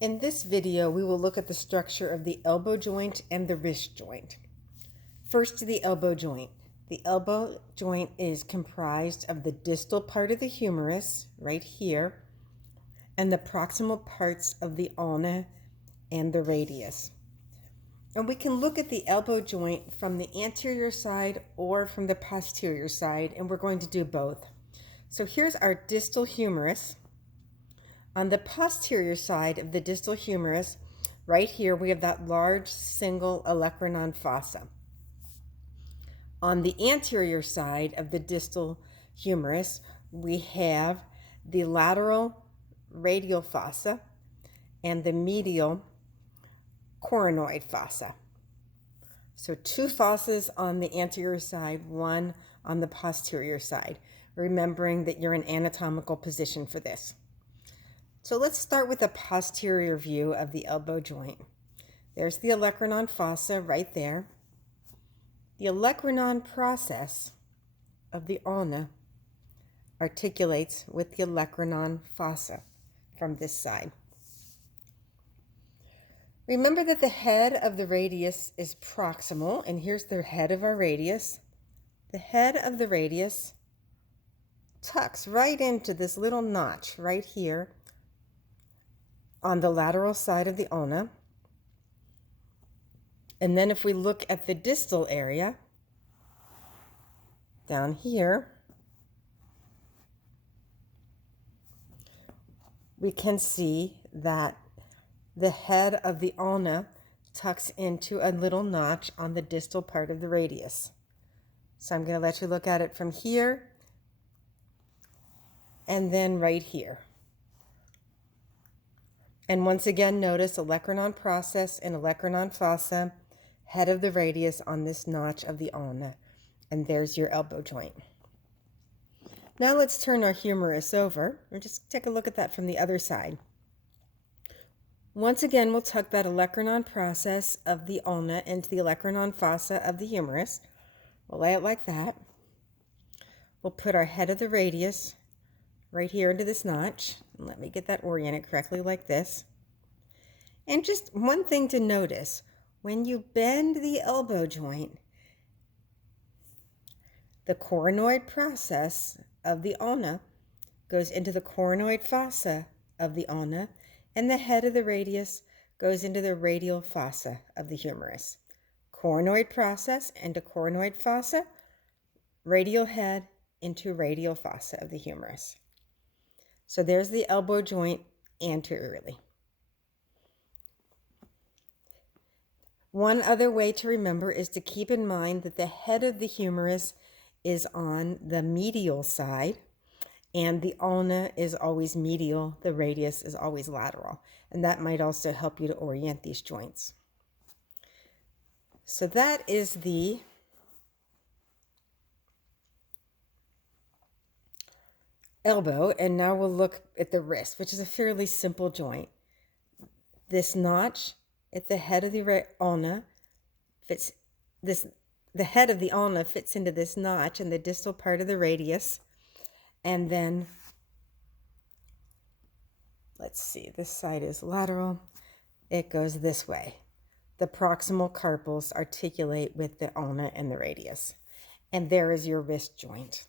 In this video, we will look at the structure of the elbow joint and the wrist joint. First, the elbow joint. The elbow joint is comprised of the distal part of the humerus, right here, and the proximal parts of the ulna and the radius. And we can look at the elbow joint from the anterior side or from the posterior side, and we're going to do both. So here's our distal humerus. On the posterior side of the distal humerus, right here, we have that large single olecranon fossa. On the anterior side of the distal humerus, we have the lateral radial fossa and the medial coronoid fossa. So two fossas on the anterior side, one on the posterior side, remembering that you're in anatomical position for this. So let's start with a posterior view of the elbow joint. There's the olecranon fossa right there. The olecranon process of the ulna articulates with the olecranon fossa from this side. Remember that the head of the radius is proximal, and here's the head of our radius. The head of the radius tucks right into this little notch right here on the lateral side of the ulna. And then if we look at the distal area down here, we can see that the head of the ulna tucks into a little notch on the distal part of the radius. So I'm going to let you look at it from here and then right here. And once again, notice olecranon process and olecranon fossa, head of the radius on this notch of the ulna. And there's your elbow joint. Now let's turn our humerus over and just take a look at that from the other side. Once again, we'll tuck that olecranon process of the ulna into the olecranon fossa of the humerus. We'll lay it like that. We'll put our head of the radius right here into this notch. And let me get that oriented correctly like this. And just one thing to notice, when you bend the elbow joint, the coronoid process of the ulna goes into the coronoid fossa of the ulna, and the head of the radius goes into the radial fossa of the humerus. Coronoid process into coronoid fossa, radial head into radial fossa of the humerus. So there's the elbow joint anteriorly. One other way to remember is to keep in mind that the head of the humerus is on the medial side, and the ulna is always medial, the radius is always lateral. And that might also help you to orient these joints. So that is the elbow, and now we'll look at the wrist, which is a fairly simple joint. This notch at the head of the ulna fits this. The head of the ulna fits into this notch in the distal part of the radius, and then let's see. This side is lateral. It goes this way. The proximal carpals articulate with the ulna and the radius, and there is your wrist joint.